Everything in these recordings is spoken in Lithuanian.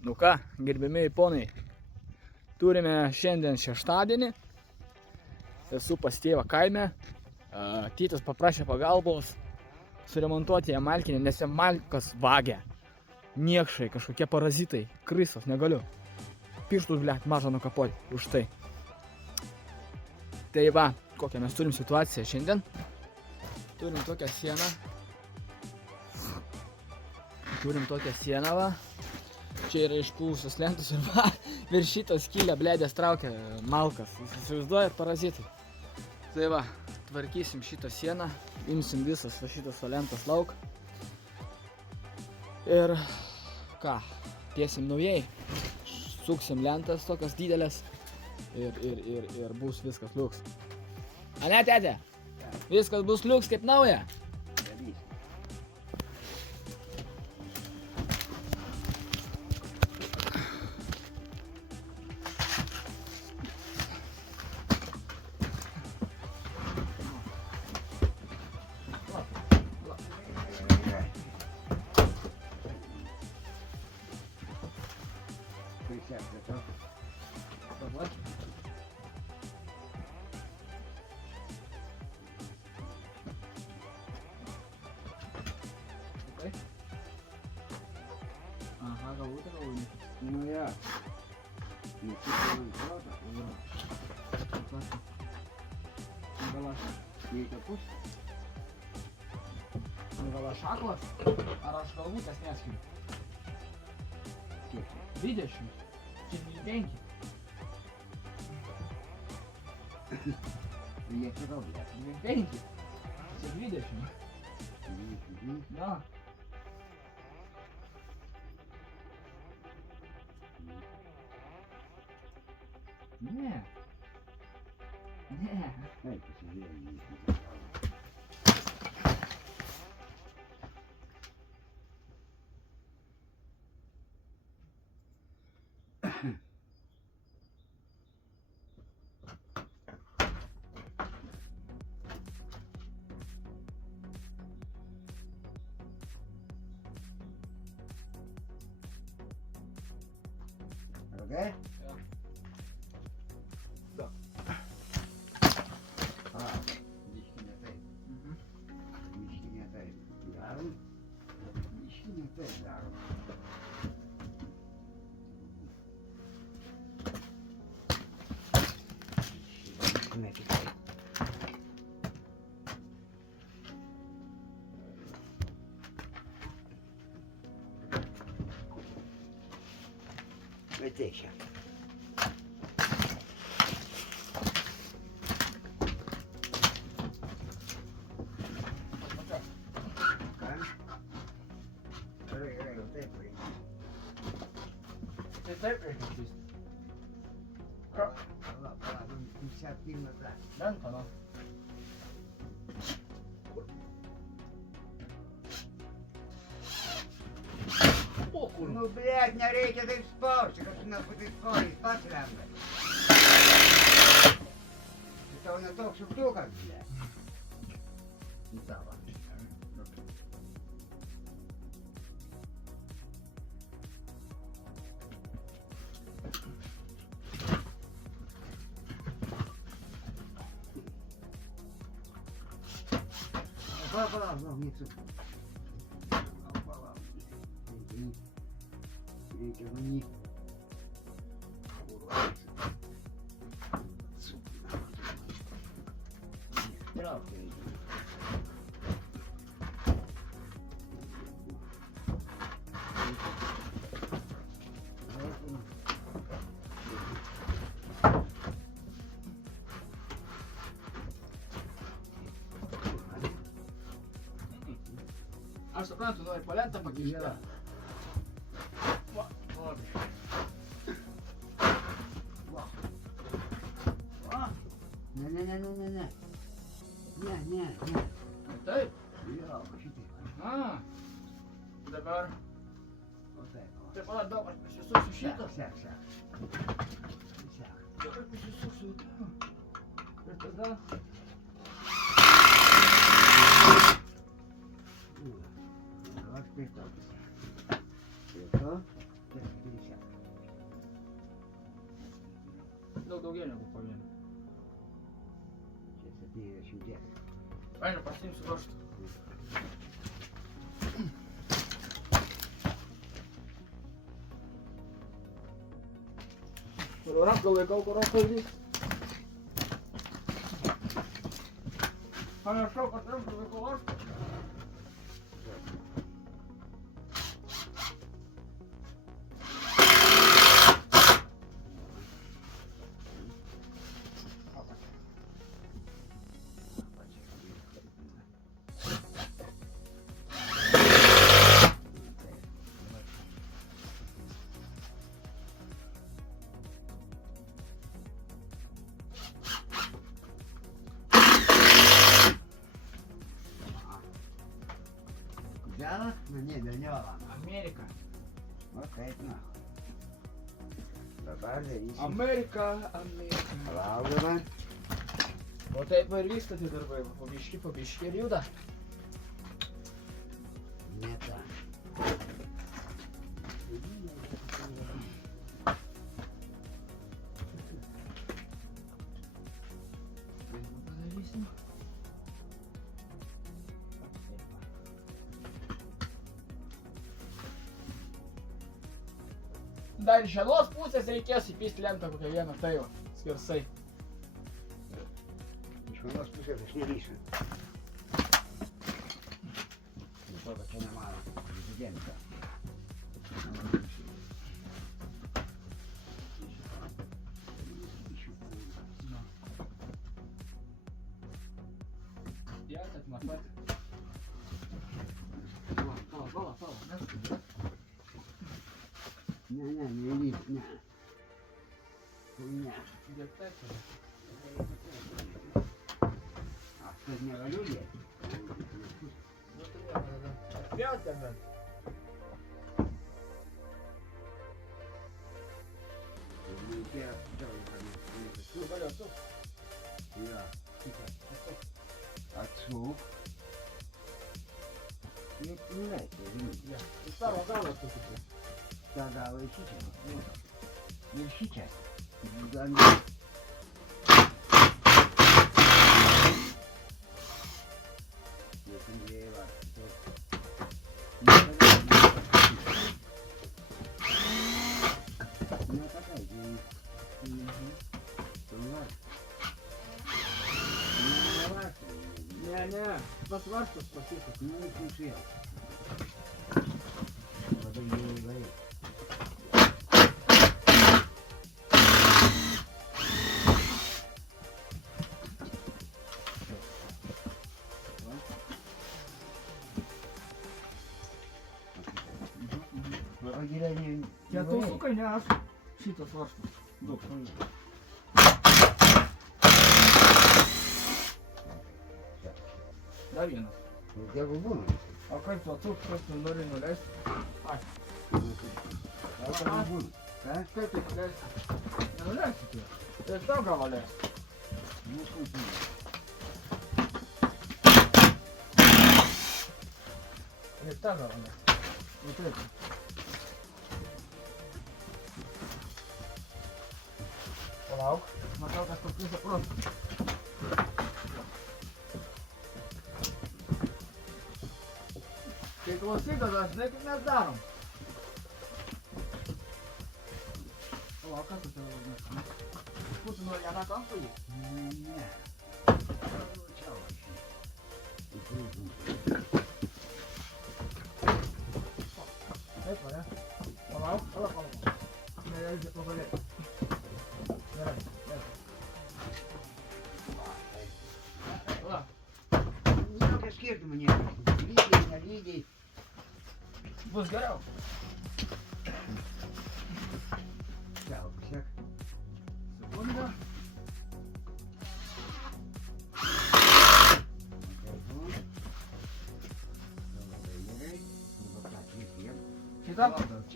Nu ką, gerbėmiai ponai, turime šiandien šeštadienį, esu pas tėvą kaime, tėtis paprašė pagalbos suremontuoti jam malkinę, nes jam malkas vagia, niekšai, kažkokie parazitai, krisos, negaliu, pirštus, blėt, mažą nukapoti už tai. Tai va, kokią mes turim situaciją šiandien, turim tokią sieną, va. Čia yra išpūvusios lentos ir va, virš šito skylę blėdės traukia malkas. Jūs įsivaizduojat, parazitai. Tai va, tvarkysim šitą sieną, imsim visas va šitas lentas lauk. Ir ką, tiesim naujai, suksim lentas tokias didelės ir bus viskas liuks. Ane, tėte? Viskas bus liuks kaip nauja? Aha, galbūt. Nu ja. Gal aš aklas? Ar aš galvutės neskiriu? 20. Čia 25. Jie čia galbūt. 25. Čia 20. Da. Ne. Ai, pasižiūrėjau. Okay? Da. Biškį ne taip. Darom. Biškį ne taip darom. Biškį ne kitaip. Ateik čia. Taip reikia šis. Pala, pusę pilną tą. Lentą, nu. O, kur? Nu, blėt, nereikia taip spausti, kad tu nebūtai spausti, pats lenda. Tai tau netoks šuktukas, blėt. Į tavo. Pala, mėgstu. Pala. Reikia manyti. Trauk reikia. Aš suprantu, nori po lentą pakišti. Va, nori. Ne. Ne. Taip? Jo, šitaip. Dabar. O taip. Tai pala, daug aš pasisuksiu šitą. Sek. Dabar pasisuksiu. Ir tada. Dabar štai tokius. Šito. 50. Daug daugiau negu po vieną. Čia 70. Einu, pasiimsiu varžtą. Kur ranką laikau, kur ranką vyks. Panašau, kad ranką laikau varžtą. Взяла? Ну не, доняла. Америка. Вот это нахуй. Dabar darysim. Amerika, Amerika. Laukdama. O taip ir vyksta tie darbai, po biškį ir juda. Ne ta. Padarysim. Dar iš vienos pusės reikės įpįsti lentą kokią vieną, tai jau, skersai. Iš vienos pusės aš nerysiu. Dėl to, kad čia ne mano prezidentą. Pjauti, atmatuoti. Pala, neskubi. Ne, nelys, ne. Ne. Dėk taip, tada. Aš kad negaliu lieti. Nu, tai vėl, tada. Atpjauti, bet. Reikėjo apsičiaudyti. Tu galiu atsuk. Jo. Atsuk. Atsuk. Nuleisi, žinai. Ja. Tu savo galvą atsukti. tą galą į šičia. Ir šičia. Ne, tas varžtas pasisuk. Nu, klausyk. Labai gerai. Labai gerai. Tie tausukai ne aš. Šitas varžtas. Daug. Dar vienas. Tegu būna. O kaip tu atsuk, kaip tu nori nuleisti? Ai. Tegu būna. Ką? Kaip tu nuleisti? Nenuleisi tu. Tai aš tau galą leisti. Mūsų būna. Ir tą galą leisti. Nu taip. Palauk. Matau, kas paklysa protas. Tai klausyk, tada žinai, kaip mes darom. O, kas tu tave vadinasi? Kur tu nori vieną kampą jį? Ne. Čia aš. Taip, va, ne? Palauk, palauk. Neleidžia pagalėti. Gerai, gerai. Va. Jokio skirtumo nėra. Lygiai, nelygiai. Bus geriau. Gal, sek. Sekundę. Šitą?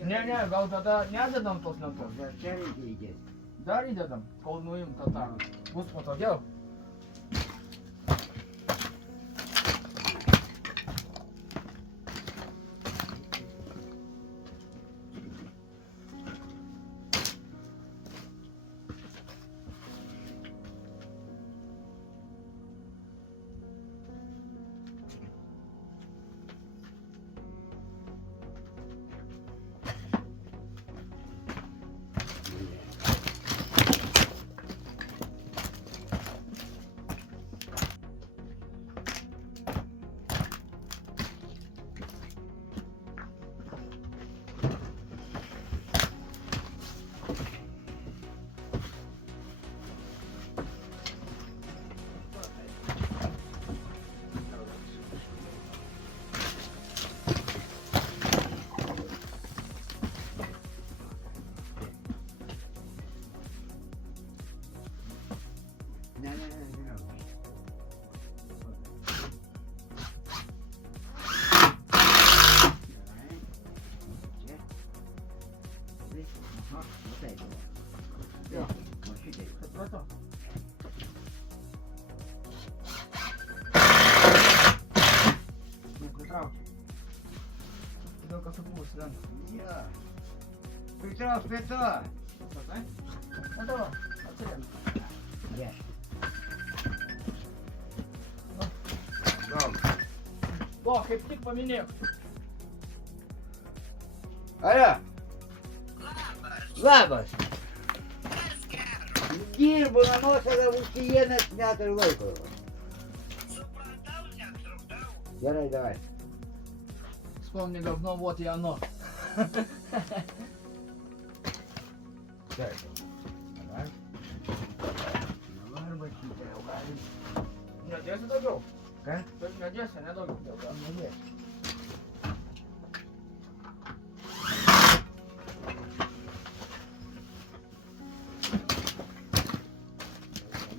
Ne, gal tada nededam tos lentos. Dar čia reikia įdėti. Dar įdedam, kol nuim tą. Bus patogiau. Aha, va taip. Jo. Va šitaip. Supratau. Pritrauk. Daug kas supūs, lent. Jo. Pritrauks prie to. Supratau? Na tavo, atsirėm. Prieš. Daug. O, kaip tik paminėjau. Alio. Labas. Dirbu namuose, dar užsijėmęs neturiu laiko. Gerai, davai. Вспомни говно, вот и оно. Taip. Dabar. Dabar matyte, jau galim. Nedėsi daugiau? Ką? Bet nedėsi, nedaugiau. Nedės.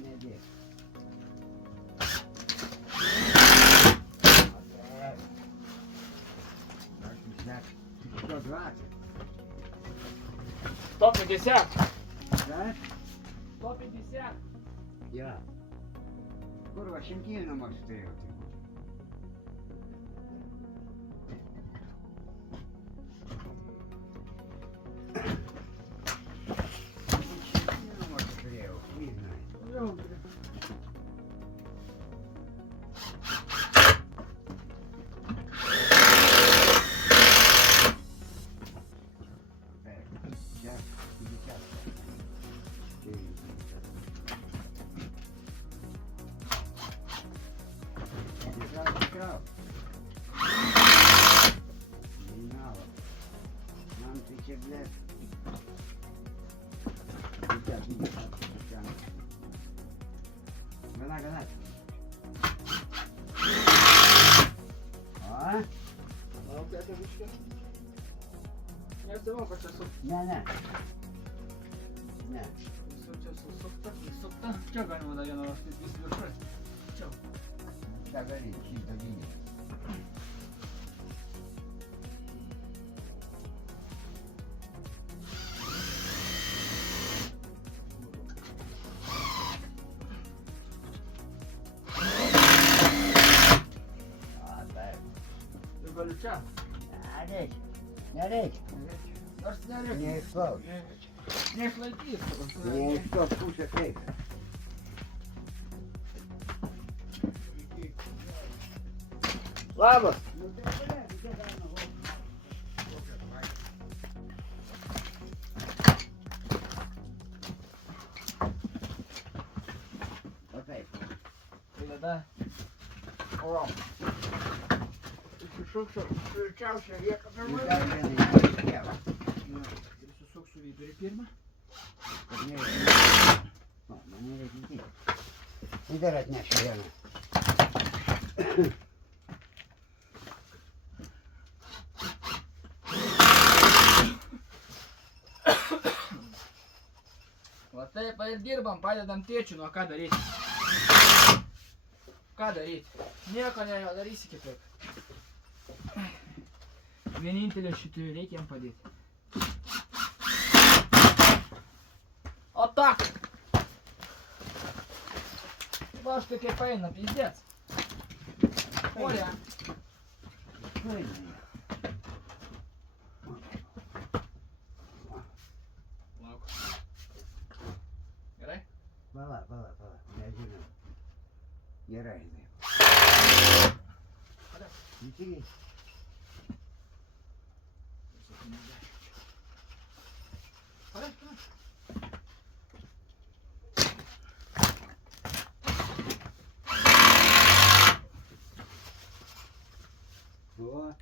Nedės. Aš 120. 150. Да? 150. Ja. Kurva, 100 namuose turėjau. Gana. O? Laukia apie biškį. Nesimoka čia su. Ne. Visur čia susukta. Čia galima dar vieną raštį vis viršai. Čia. Čia gali, šitą gynį. Galiu čia. Nereikia. Nors nereikia. Neišplaus. Neišlaikys. Ne iš tos pusės reikia. Labas. O taip. Tai tada. O. Išsišuksiu. Tvirčiausia lieka pirmą. Ir susuksiu vidurį pirmą. Man nereikia įdėti. Tai dar atnešiu vieną. Va taip ir dirbam, padedam tėčiui, nu ką daryti? Ką daryti? Nieko nedarysi kitaip. Vienintelė šitųjų reikia jam padėti. O tak! Va štai kaip eina, pizdец. Olia. Lauk. Gerai? Pala. Nežinau. Gerai. Įsigiai. O.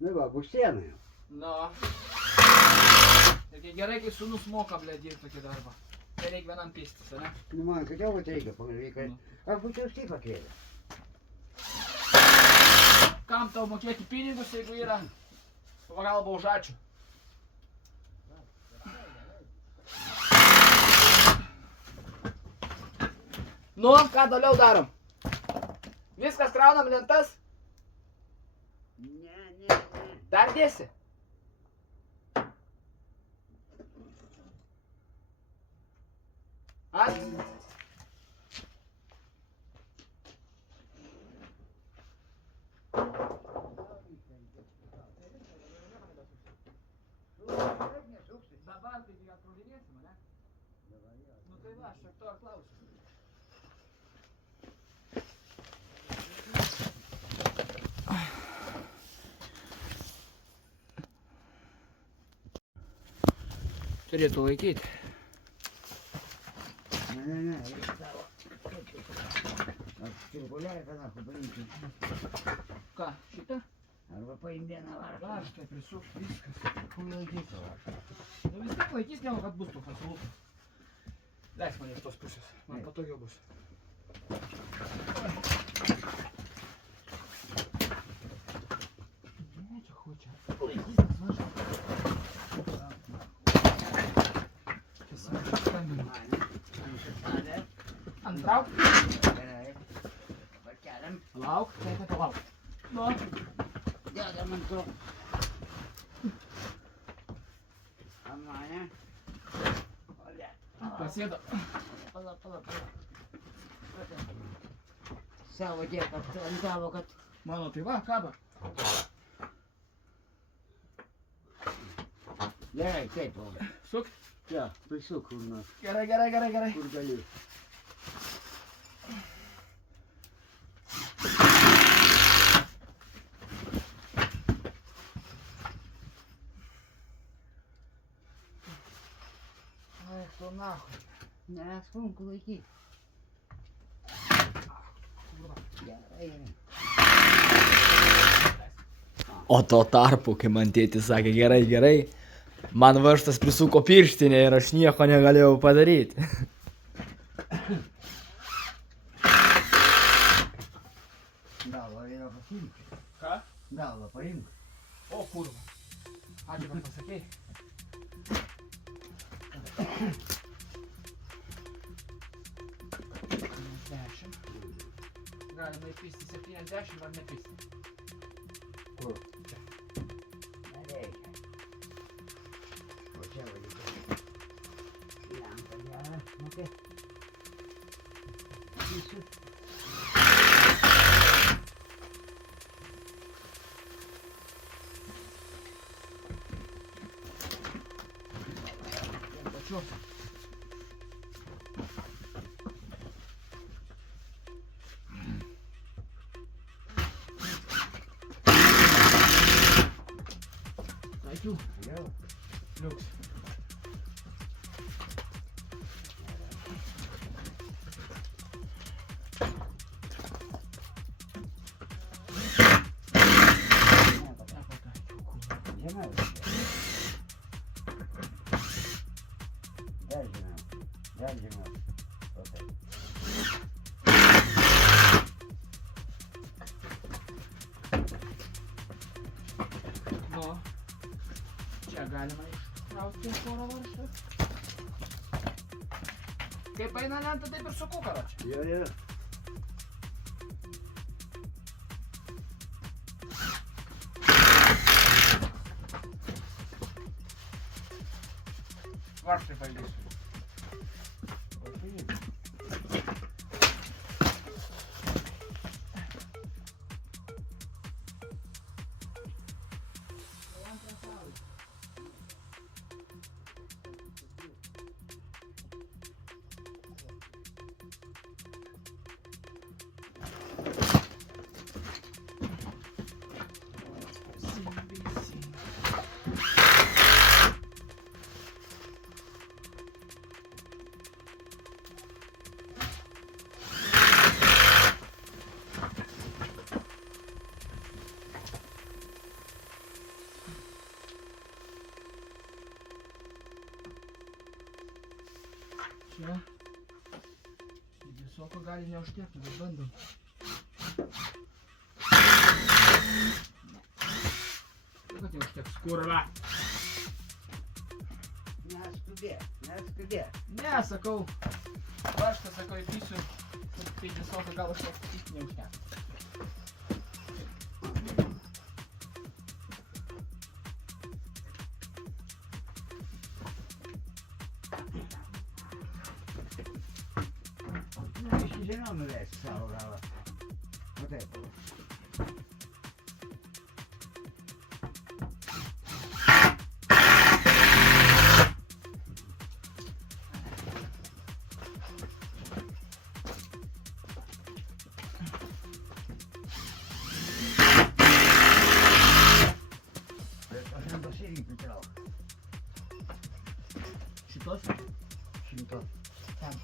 Nu va, bus siena jau. Na. Tai gerai, kai sūnus moka, ble, dirbti tokį darbą. Tai reikia vienam pistis, ne? Nu man, kodėl vat reikia pagalvėti, kad aš būčiau štai pakėlę. Kam tau mokėti pinigus, jeigu yra pagalba už ačiū? Nu, ką toliau darom? Viskas kraunam lentas? Ne. Dar dėsi? Pat? Dabar taigi atrodinėsim, ne? Nu tai va, aš tik to ir klausiu. Turėtų laikyti. Ne, reikia tavo. Cirkuliarką nahų paimti. Ką, šitą? Arba paim vieną varštą. Varštą prisuk, viskas. Kur laikyti varštą? Nu vis tiek laikys, negu kad bus tų fasilų. Leis man iš tos pusės, man patogiau bus. Ne, čia hučia. Laikys, nes mažai. Čia smačiai skambinu. Antrauk. Gerai. Dabar keliam. Lauk, tai palauk. Nu. Dedam ant to. Amanė. Pasėdo. Pala. Savo tiek aptrantavo, kad... Mano tai va, kaba. Gerai, taip, o. Suk. Jo, prisuk kur nors. Gerai. Kur gali. Ai, tu nahui. Ne, sunku laikyti. Gerai. O tuo tarpu, kai man tėtis sakė gerai, man varžtas prisuko pirštinę ir aš nieko negalėjau padaryti. Galva yra pasiimti. Ką? Galva paimk. O kurva. Ačiū, kad pasakei. Galima įpisti 70 ar nepisti. Kur? Čia. Nereikia. O čia valyka. Lempa gerą. Okei. Įsiu. Pačiu. Ačiū. Jau. Liuks. Žemiau. Dar žemiau. O taip. Nu. Čia galima iškrauti porą varžtų. Kaip eina lenta, taip ir suku, karočią. Jo. Varžtai valdysiu. Čia. Visoko gali neužtekti, bet bandom. Kad neužteks, kurva. Neskubėk. Ne, sakau. Varžtą, sakau, įpysiu. Tai visoko gal užteks, tik neužteks. žinau nuleisti savo galą. O taip buvo. Šitos? Šimto. Ten.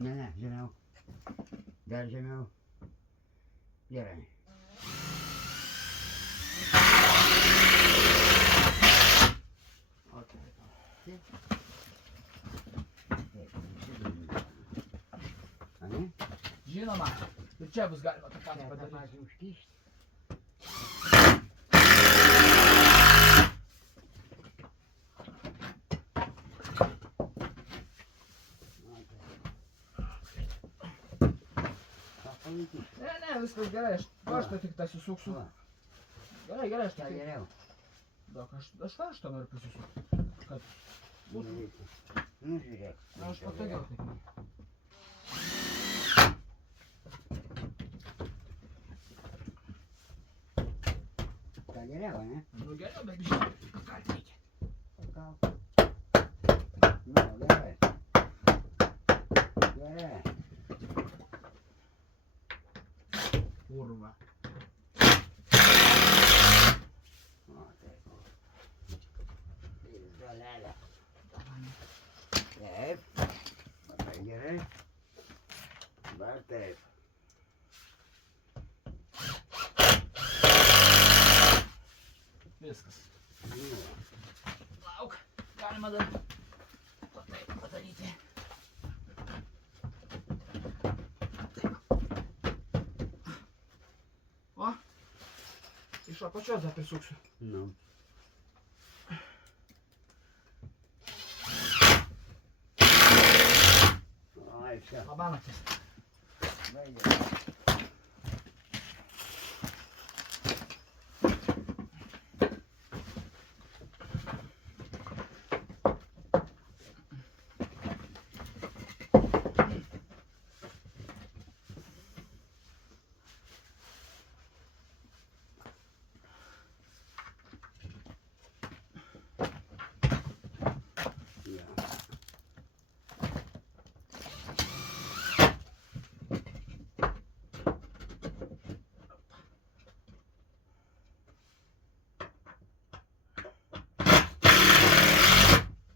Ne, žemiau. Dar žemiau. Gerai. O taip. Ane? Žinoma, ir čia bus galima tą patį Tą padaryti. patį užkišti. Ne, viskas gerai, aš tą tik tą susuksiu. Gerai, gerai, aš Čia tik. geriau. Daug, aš tą noriu pasisukti. Kad Nu, žiūrėk. na, aš patogiau taip. Ką geriau, ne? Nu geriau, bet žinai, ką reikia. Gal. Nu, gerai. Gerai. Kurva. O, taip. Izolelė. Taip. Labai gerai. Dar taip. Viskas. Nu, Lauk, galima dar taip padaryti. O, iš apačios dar prisuksiu. nu. Ai, čia. Labanaktis. Labai gerai. Ja.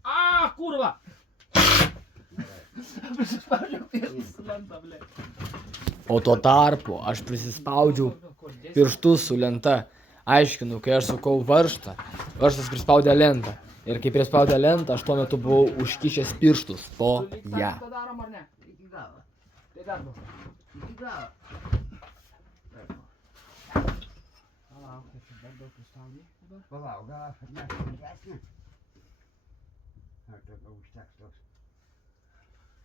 A, kurva! Prisispaudžiau pirštus su lenta, ble. O tuo tarpu aš prisispaudžiau pirštus su lenta. Aiškinu, kai aš sukau varžtą, varžtas prispaudė lentą. Ir kai prispaudė lentą, aš tuo metu buvau užkišęs pirštus po ją. Iki galo. Tai dar bus. Iki galo. Palauk, tai čia dar daug prispaudė dabar. Palauk, gal aš atnešiu ilgesnį? Ar tada užteks tos?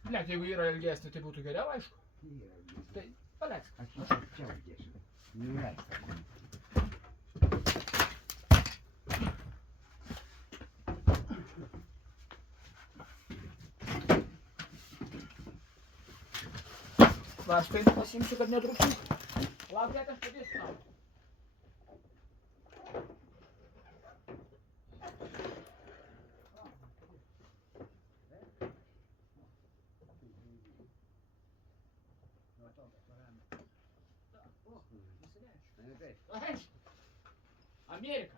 Blet, jeigu yra ilgesnė, tai būtų geriau, aišku. Yra ilgesnį. Tai paleisk. Aš jį čia uždėsiu. Nuleist. Va, aš tai pasiimsiu, kad netrūktų. Lauk, kiek aš padėsiu tau. Amerika.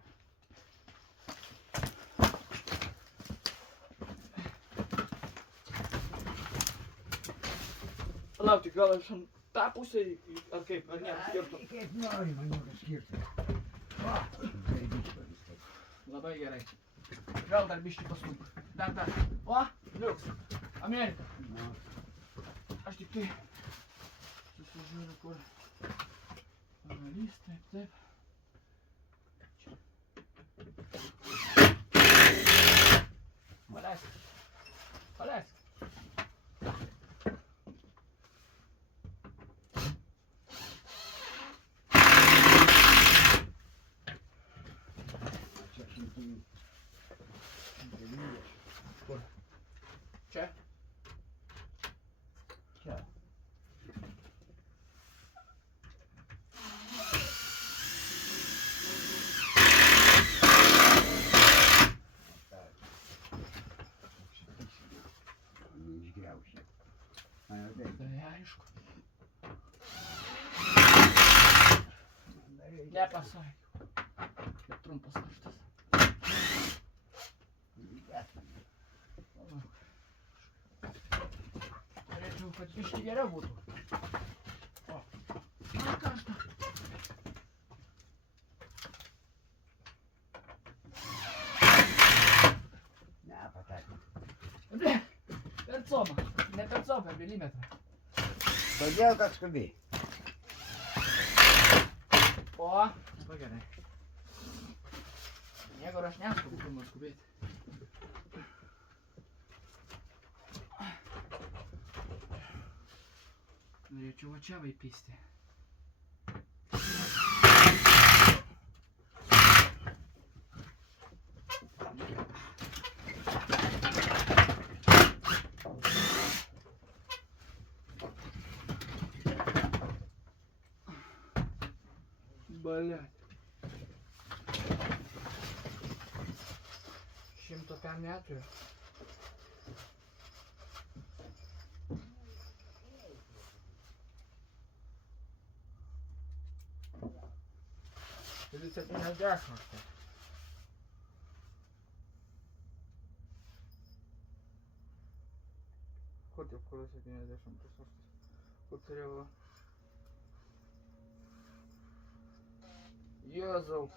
Palauk, tik gal aš ant tą pusę, ar kaip, ar ne, skirtų. Kaip nori man jau skirti. Va, garbičko vis taip. Labai gerai. Vėl dar biškį pastumk. Dar. O, liuks. Amerika. Nu, Aš tik tai susižiūriu, kur pagalys, taip. Paleisk. Все. Не згрявся. А де? Да, яшку. Не пасай. Я трун послушаться. Речу, хоть пищи я работу. О, кажется. На, потак. Бля, перцома. Не перцома, миллиметра. Поділ як собі. О, погоди. Я горошняшку буду скубить. Ну я чувачавий пісти. Блять. Чим-то пам'ятаю. Дивіться, ти не вдячно. Хотів колись ти не вдячно присутствувати. Потеряла. Йозов.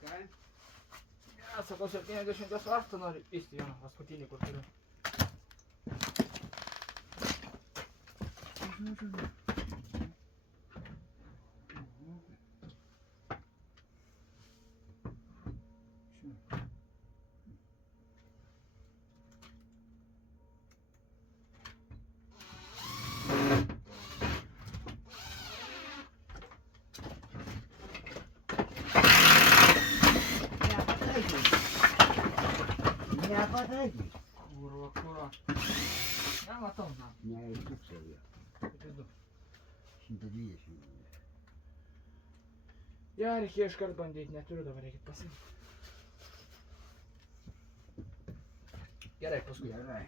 Так? Я колись ти не вдячно присутствувати, но пісти я на господині купив. Не подойди. Курва, курва. Я готов на. Не ошибся я. Піду. Симпатиєш. Я рехешкар бандит, не туру давай рекет пасın. Gerek posku. Давай.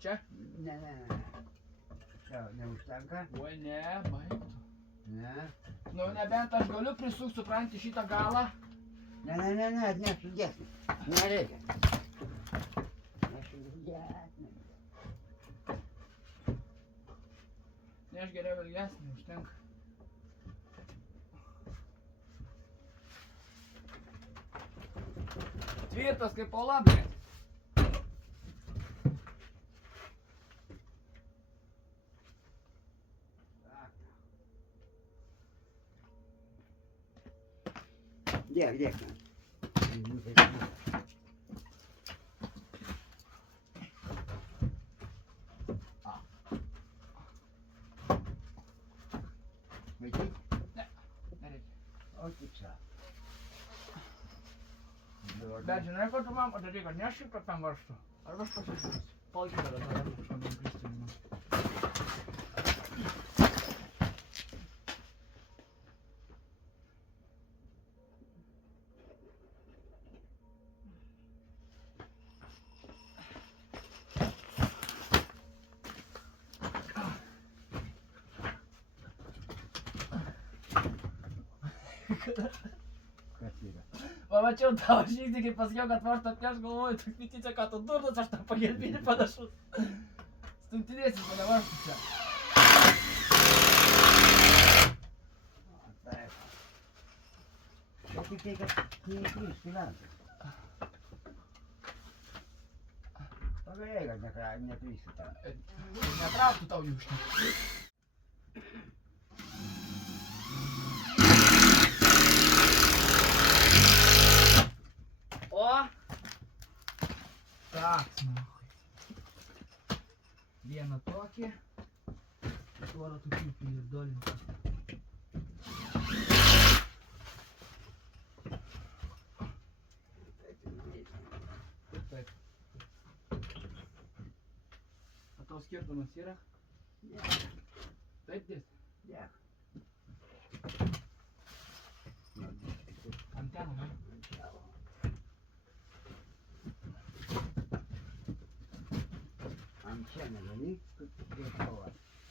Че? Не. Що, не užtenka? Oi ne, baigtų. Ne. Nu nebent aš galiu prisuk, supranti, šitą galą. Ne, nesudėsi. Nereikia. Nesudėsi. Ne, aš geriau ilgesnį, užtenka. Tvirtas kaip ola, blėt. Dėk. Vaikai? Ne, nereikia. O tik ką. Bet žinai, ko tu man padaryk, kad nešik per tam varštų. Arba aš pasižiūrėsiu. Palaikyk tada tą varštą, aš man kristinu. Kas yra? Pamačiau tavo žygdį, kai pasakiau, kad varštą atneš, galvoju, tu kvityčia, ką tu durnas, aš tam pagelbinį panašus. Stumtinėsi mane varštų čia. Taip. Bet tik tai, kad neįkrys gyventojai. Pagalėjai, kad neklysi ten. Netrauktų tau jų štai. О! Так, нахуй. Vieną tokį. Porą tokių pirdolintų. Taip. skirtumas yra? Ne. Taip dės. Ne. Antenų, ne? Ant čia negali, kaip kova.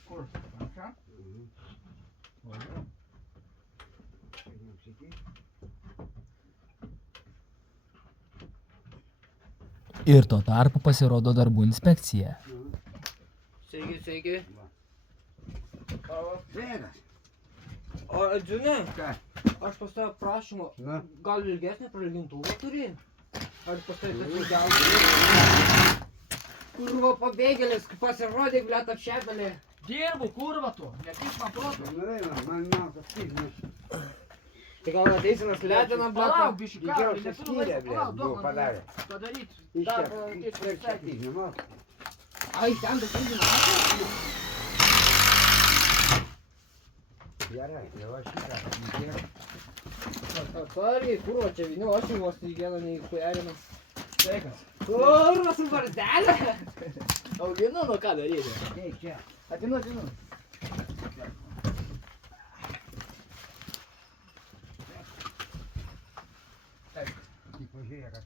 Kur? Ant čia? O, jau. Kaip jums sakyt? Ir tuo tarpu pasirodo darbų inspekcija. Sveiki, sveiki. Sveikas. O, Edžiūne, Ką? aš pas tave prašymą, Na? gal ilgesnį pralygintuvą turi? Ar pas tave tas ilgiausias? Kurva pabėgėlis, pasirodė, blėt, apšepelė. Dirbu, kurva tu, nekiš man protų. Norėjau, man tas skirtumas. Tai gal ateisinas lediną, Palauk, blėt. bišį, ką, Didžiausią neturiu skyrę, laiko, blėt, palauk, buvo duok man padarę. padaryti. Iš Dar, čia, kaip kiek sakyti. sakyti, nemoku. Ai, ten tas ilgiausias. Gerai, jau aš šitą atlikėjau. Atsargiai, kurva, čia viniu, aš jau vos į vieną neįkuerinu. Sveikas. Kurva su bardelė. Auginu, nu ką daryti? Ateik čia. Atinu, atinu. Tik pažiūrėk,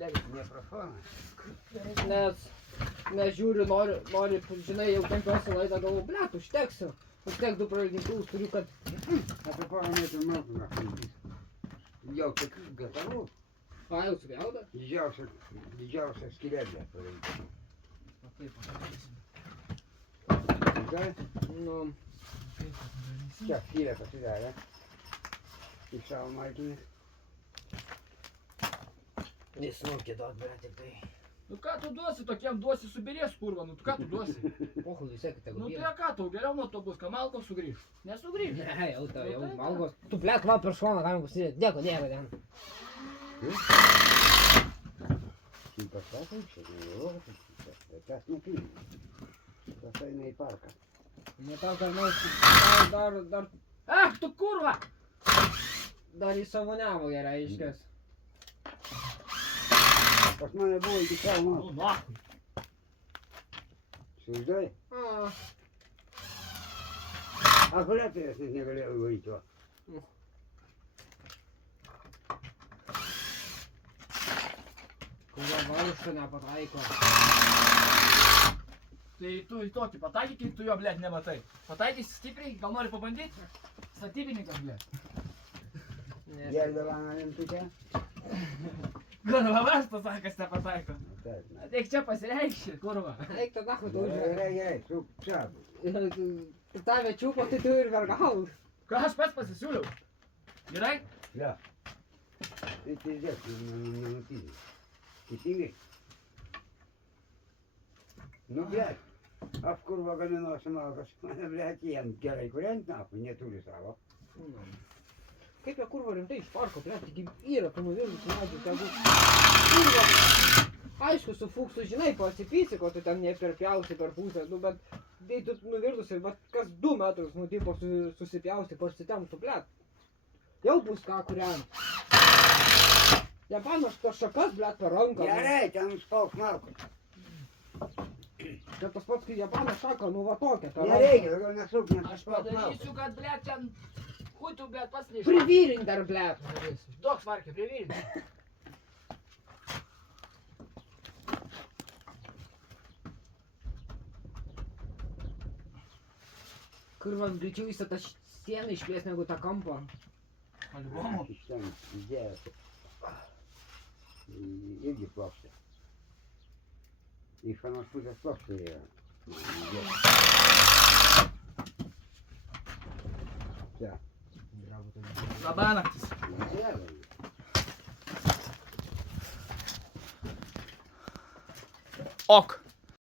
kad neprofanas. Nes žiūriu, nori, žinai, jau tempiuosi laidą, galvoju, blėt, užteksiu. Užtek 2 pralygintuvus turiu, kad... Apie porą metrų maltų naktis. Jau tik gatavų. A, jau sugriauda? Didžiausia skylelė padaryti. O taip, padarysim. Žinai, Nu, čia skylę pasidarė. Iš savo malkinį. nesmulkiai duot, blėt, tik tai. Nu ką tu duosi, tokiem duosi subirės, kurva, nu ką tu duosi? Pohui, vis tiek, tegu Nu tai vyra. ką tau, geriau nuo to bus, kad Malkos sugrįž. Nesugrįž. Ne, jau tau, jau Nu, tai valgos. Tu, blėt, man per šoną galim pasidėti. Nieko nėra ten. Šimtas pasakai, čia neįrodo, bet tas nepilna. Tas eina į parką. Ne tau, kad mes dar Ach, tu kurva! į savo nemą gerai, aiškės. Pas mane buvo iki kalno. Nu, nahui. Suždai? A, Akulatorės net negalėjau įvaryti. va. kurva valušką nepataiko. Tai tu į tokį pataikyk, kai tu jo, blėt, nematai. Pataikysi stipriai, gal nori pabandyti? Statybininkas, blėt. Ne, Geldavą rimtukę? Gal vavas pasakas nepataiko. Taip, na. Ateik čia pasireikšti, kurva. eik tą dachą, tu Gerai, su čabu. Tave čiupo, tai tu ir vergaus. Ką aš pats pasisiūliau? Gerai? Ja. Tai žiūrėk, nenutydė. Teisingai? Nu, blėt. Aš kurva gaminuosi malkas. Mane, blėt, jiem gerai kuriant napų, neturi savo. Kaip jie kurva rimtai iš parko, blėt, tik yra tų nuvirdusių medžių, tegu. Kurva, aišku, su fuksu, žinai, pasipysi, ko tu ten neperpjausi per pusę, nu, bet tai tu nuvirdusi, bet kas 2 metrus, nu, tipo, susipjausi, pasitemtų, blėt. Jau bus ką kuriant. Japanas tos šakas, blėt, per ranką. Gerai, ten spauks malkas. Čia tas pats, kai Japanas šaką, nu, va tokia, per ranką. Nereikia, daugiau nesuk, nes Aš spauks malkas. padarysiu, kad, blėt, ten... Hui tu, blėt, pats neišmai. Privyrink dar, blėt. Duok svarkį, privyrink. Kurva, greičiau jis tą sieną išplės negu tą kampą. Albumo. Iš ten įdėjęs. Irgi plokštė. Iš vienos pusės plokštė yra. Čia. Labanaktis. Gerai. Ok.